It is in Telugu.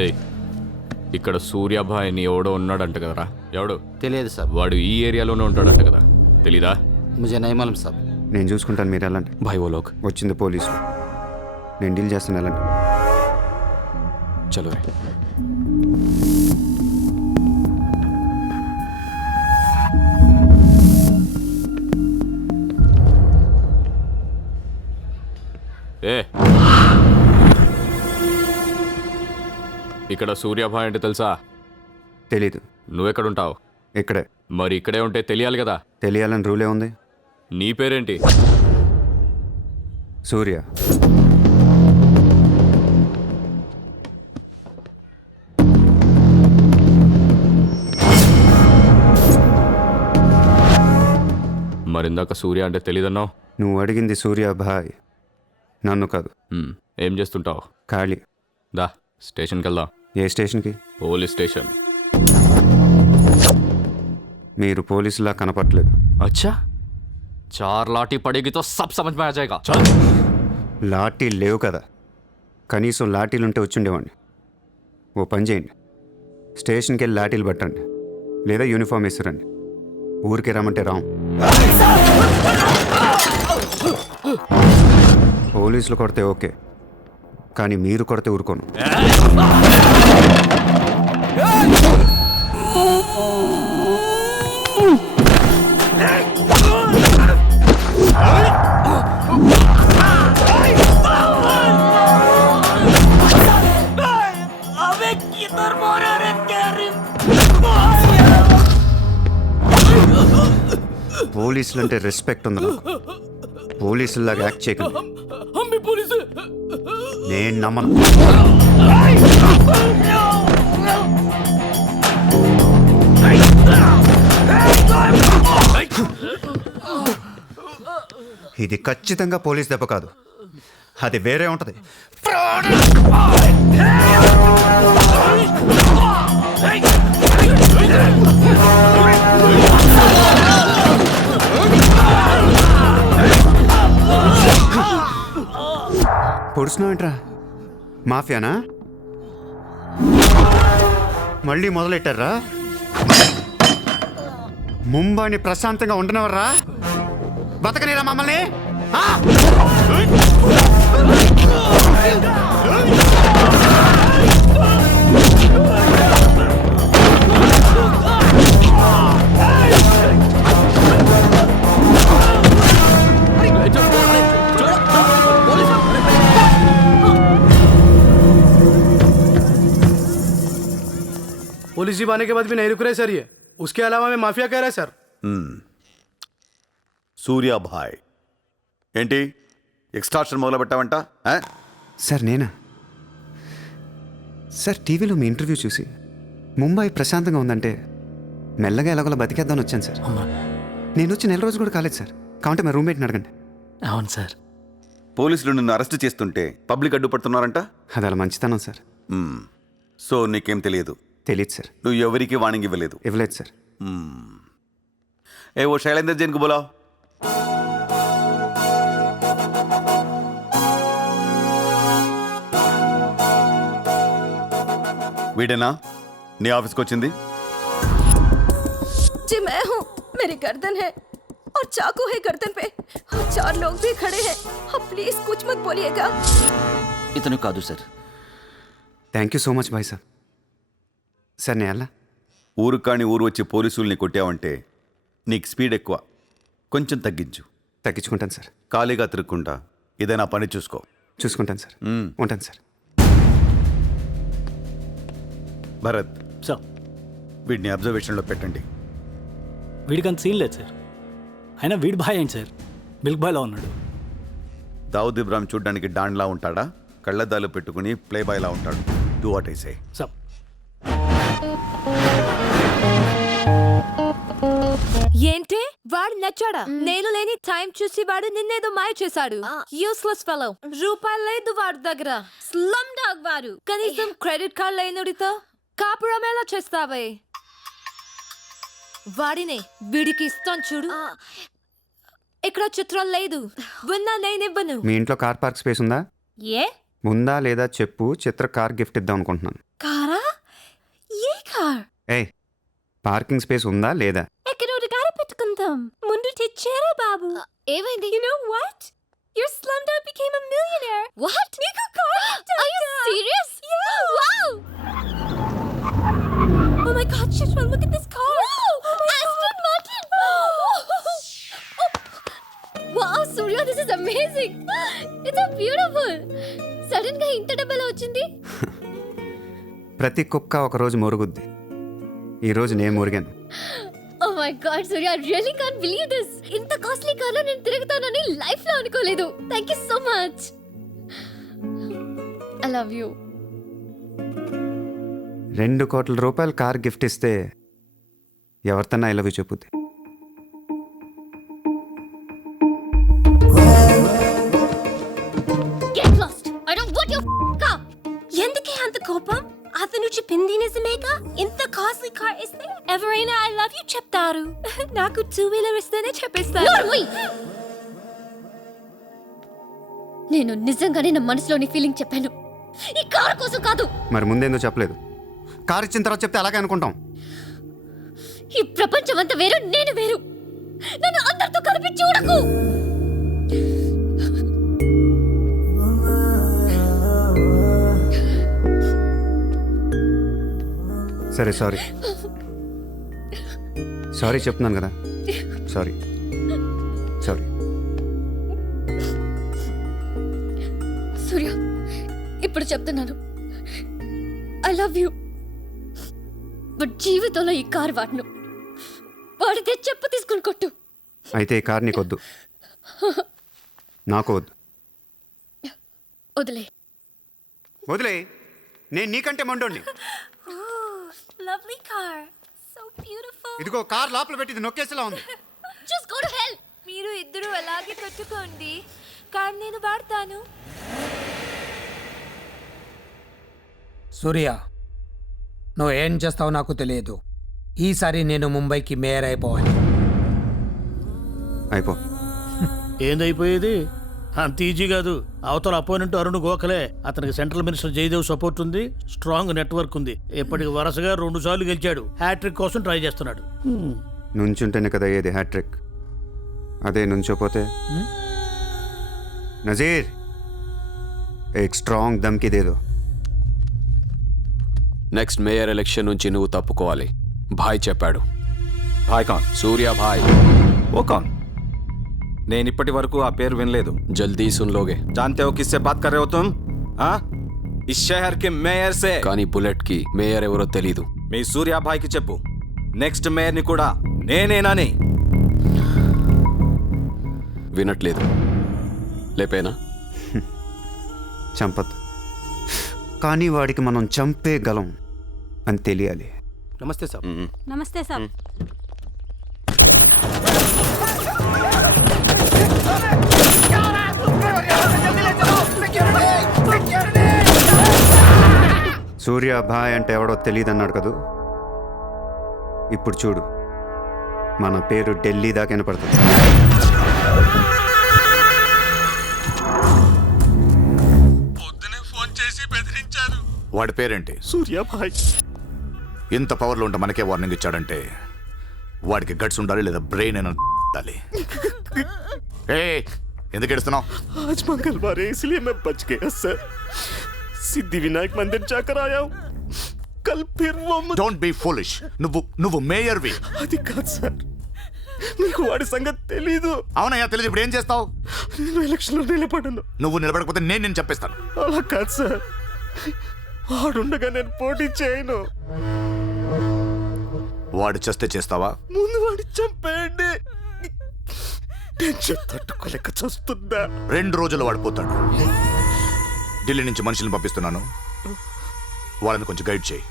ఏయ్, ఇక్కడ సూర్యాభాయ్ అని ఎవడో ఉన్నాడంట కదరా? ఎవడు? తెలియదు సార్. వాడు ఈ ఏరియాలోనే ఉంటాడంట కదా, తెలీదా? ముజే నహీ మాలూమ్ సాబ్. నేను చూసుకుంటాను, మీరు వెళ్ళండి. భాయ్ ఓ లోగ్ వచ్చింది పోలీసులు, నేను డీల్ చేస్తాను, వెళ్ళండి. చలో రే. ఏ ఇక్కడ సూర్యాభాయ్ అంటే తెలుసా? తెలీదు. నువ్వెక్కడుంటావు? ఇక్కడే. మరి ఇక్కడే ఉంటే తెలియాలి కదా. తెలియాలని రూలే ఉంది. నీ పేరేంటి? సూర్య. మరిందాక సూర్య అంటే తెలీదన్నావు. నువ్వు అడిగింది సూర్యాభాయ్, నన్ను కాదు. ఏం చేస్తుంటావు? ఖాళీ. దా స్టేషన్కి వెళ్దాం. ఏ స్టేషన్కి? Police station. మీరు పోలీసులా కనపట్లేదు. अच्छा 4 लाठी पड़ेगी तो सब समझ में आ जाएगा. లాఠీలు లేవు కదా, కనీసం లాఠీలు ఉంటే వచ్చుండేవాడిని. ఓ పని చేయండి, స్టేషన్కి వెళ్ళి లాఠీలు పట్టండి, లేదా యూనిఫామ్ వేసిరండి. ఊరికి రమ్మంటే రాం. పోలీసులు కొడితే ఓకే, కానీ మీరు కొడితే ఊరుకోను. పోలీసులు అంటే రెస్పెక్ట్ ఉంది నాకు. పోలీసులాగా యాక్ట్ చేయకండి. నేను నమ్మను. ఇది ఖచ్చితంగా పోలీస్ దెబ్బ కాదు, అది వేరే ఉంటది. పొడుస్తున్నావేంట్రా? మాఫియానా? మళ్ళీ మొదలెట్టారా? ముంబైని ప్రశాంతంగా ఉండనివర్రా? బతకనేరా మమ్మల్ని? पुलिस जीप आने के बाद भी नहीं रुक रहे सर ये. उसके अलावा मैं माफिया कह रहा है सर. సూర్యాభాయ్ ఏంటి ఎక్స్ట్రాక్షన్ మొదలు పెట్టావంట? సార్ నేనా? సార్ టీవీలో మీ ఇంటర్వ్యూ చూసి ముంబై ప్రశాంతంగా ఉందంటే మెల్లగా ఎలాగోలా బతికేద్దామని వచ్చాను సార్. నేను వచ్చి 1 రోజు కూడా కాలేదు సార్. కావంటే మా రూమ్మేట్ని అడగండి. అవును సార్. పోలీసులు నిన్ను అరెస్ట్ చేస్తుంటే పబ్లిక్ అడ్డుపడుతున్నారంట. అది అలా మంచితనం సార్. సో నీకేం తెలియదు? తెలియదు సార్. నువ్వు ఎవరికి వార్నింగ్ ఇవ్వలేదు? ఇవ్వలేదు సార్. ఏ ఓ శైలేందర్ జైన్ కు బోలావ్. వీడేనా నీ ఆఫీస్కి వచ్చింది? जी मैं हूँ. मेरी गर्दन है और चाकू है गर्दन पे और 4 लोग भी खड़े हैं. अब प्लीज कुछ मत बोलिएगा. ఇతను కాదు sir. Thank you so much bye sir. Sir నేను ఎలా? ఊరు కాని ఊరు వచ్చి పోలీసుల్ని కొట్టావంటే నీకు స్పీడ్ ఎక్కువ, కొంచెం తగ్గించు. తగ్గించుకుంటాను సార్. ఖాళీగా తిరుక్కుంటా ఏదైనా పని చూసుకో. చూసుకుంటాను సార్. ఉంటాను సార్. భరత్ సార్, వీడిని అబ్జర్వేషన్లో పెట్టండి. వీడికి అంత సీన్ లేదు సార్. అయినా వీడి బాయ్ ఏంటి సార్, మిల్క్ బాయ్లా ఉన్నాడు. దావుద్ ఇబ్రాహిం చూడ్డానికి డాన్లా ఉంటాడా? కళ్ళద్దాలు పెట్టుకుని ప్లే బాయ్లా ఉంటాడు. Do what I say. Sir ఏంటి వాడు నచ్చాడా? నేను లేని టైం చూసి వాడు నిన్నేదో మాయ చేశాడు. Useless fellow. రూపాయలు లేదు వాడి దగ్గర. స్లమ్ డాగ్ వాడు. కనీసం క్రెడిట్ కార్డ్ లేనుడితో కాపురం ఎలా చేస్తావే? వాడినే వీడికి ఇస్తాను చూడు. ఇక్కడ చిత్రం లేదు. విన్నా నేనివ్వను. మీ ఇంట్లో కార్ పార్క్ స్పేస్ ఉందా? ఏ ముందా లేదా చెప్పు, చిత్ర కార్ గిఫ్ట్ ఇద్దాం అనుకుంటున్నాను. కారా? ఏ కార్? ఏయ్, పార్కింగ్ స్పేస్ ఉందా లేదా? ఎక్కడ కార పెట్టుకుందాం. ముందు తెచ్చారా బాబు? ఏమైంది? You know what? Your Slumdog became a millionaire. What? నీకు car? Are you serious? Yeah. Wow. Oh my God, Chitra, look at this car. Oh my Aston Martin. Wow, Surya, this is amazing. It's so beautiful. Sudden గా ఇంత డబ్బులు వచ్చింది. ప్రతి కుక్క ఒకరోజు మొరుగుద్ది. ఈరోజు నేను మొరిగాను. Oh my God, Surya, I really can't believe this. ఇంత కాస్ట్లీ కార్లో నేను తిరుగుతానని లైఫ్ లో అనుకోలేదు. Thank you so much. I love you. 2 కోట్ల రూపాయలు కార్ గిఫ్ట్ ఇస్తే ఎవరితన్నా ఐ లవ్ యూ చెప్పుద్ది. Get lost. I don't want your car. ఎందుకే అంత కోపం? అతను చెప్పింది నిజమేగా? ఇంత కాస్ట్లీ కార్ ఇస్తే ఎవరైనా ఐ లవ్ యూ చెప్తారు. నాకు 2-wheeler ఇస్తేనే చెప్పేస్తారు. నేను నిజంగానే నా మనసులోని ఫీలింగ్ చెప్పాను. ఈ కార్ కోసం కాదు. మరి ముందేందో చెప్పలేదు? కార్ ఇచ్చిన తర్వాత చెప్తే అలాగే అనుకుంటాం. ఈ ప్రపంచం అంతా వేరు, నేను వేరు. నన్ను అందరితో కలిపి చూడకు. సరే, సారీ చెప్తున్నాను కదా. సారీ. సూర్య, ఇప్పుడు చెప్తున్నాను, ఐ లవ్ యూ. బట్ జీవితంలో ఈ కార్ వాడను. వాడితే చెప్పు తీసుకుని కొట్టు. అయితే ఈ కార్ నీకొద్దు, నాకు వద్దు. వదిలే. నేను నీకంటే మండోండి. Lovely car, so beautiful. ఇదిగో కార్ లోపల పెట్టింది నొక్కేసేలా ఉంది. Just go to hell. మీరు ఇద్దరు అలాగే కొట్టుకోండి, కార్ నేను వాడతాను. సూర్య, నువ్వు ఏం చేస్తావో నాకు తెలియదు. ఈసారి నేను ముంబైకి మేయర్ అయిపోవాలి. అయిపో. ఏందైపోయేది? అంత ఈజీ కాదు. అవతల అపోనెంట్ అరుణ్ గోఖలే. అతనికి సెంట్రల్ మినిస్టర్ జయదేవ్ సపోర్ట్ ఉంది, స్ట్రాంగ్ నెట్వర్క్ ఉంది. ఇప్పటికి వరుసగా 2 సార్లు గెలిచాడు. హ్యాట్రిక్ కోసం ట్రై చేస్తున్నాడు. నుంచుంటేనే కదా ఏది హ్యాట్రిక్. అదే నుంచోపోతే నజీర్ ఏక్ స్ట్రాంగ్ దమ్కి దేదో. నెక్స్ట్ మేయర్ ఎలక్షన్ నుంచి నువ్వు తప్పుకోవాలి. భాయ్ చెప్పాడు. భాయ్ కాన్? సూర్య భాయ్. ఓ కాన్? నేను ఇప్పటి వరకు ఆ పేరు వినలేదు. జల్దీ సున్ లోగే. जानते हो किससे बात कर रहे हो तुम? हाँ, इस शहर के మేయర్ से. కానీ బుల్లెట్ కి మేయర్ ఎవరో తెలీదు. మీ సూర్య భాయ్కి చెప్పు, నెక్స్ట్ మేయర్ ని కూడా నేనేనని. వినట్లేదు. లేపేనా? చంపద్దు, కానీ వాడికి మనం చంపేయగలం అని తెలియాలి. नमस्ते साहब. నమస్తే సార్. సూర్య భాయ్ అంటే ఎవడో తెలియదు అన్నాడు కదూ. ఇప్పుడు చూడు, మన పేరు ఢిల్లీ దాకా వినపడుతుంది. పొద్దునే ఫోన్ చేసి బెదిరించారు. వాడి పేరేంటి? సూర్యాభాయ్. ఇంత పవర్లో ఉంటే మనకే వార్నింగ్ ఇచ్చాడంటే వాడికి గట్స్ ఉండాలి, లేదా బ్రెయిన్ అయినా ఉండాలి. ఎందుకు ఏడుస్తున్నావు? आज मंगलवार है इसलिए मैं बच गया सर. सिद्धिविनायक मंदिर जाकर आया हूँ. कल फिर वो డోంట్ బీ ఫూలిష్. నువ్వు మేయర్వి. అది కాదు సార్, మీకు వాడి సంగతి తెలీదు. అవునయ్యా తెలీదు. ఇప్పుడు ఏం చేస్తావు? నేను ఎలక్షన్లో నిలబడను. నువ్వు నిలబడకపోతే నేను చెప్పేస్తాను. అలా కాదు సార్, వాడుండగా నేను పోటీ చేయను. వాడు చేస్తే చేస్తావా? ముందు వాడి చంపేయండి. టెన్షన్ తట్టుకోలేక చస్తుందా. 2 రోజుల్లో వాడిపోతాడు. ఢిల్లీ నుంచి మనుషులను పంపిస్తున్నాను, వాళ్ళని కొంచెం గైడ్ చేయి.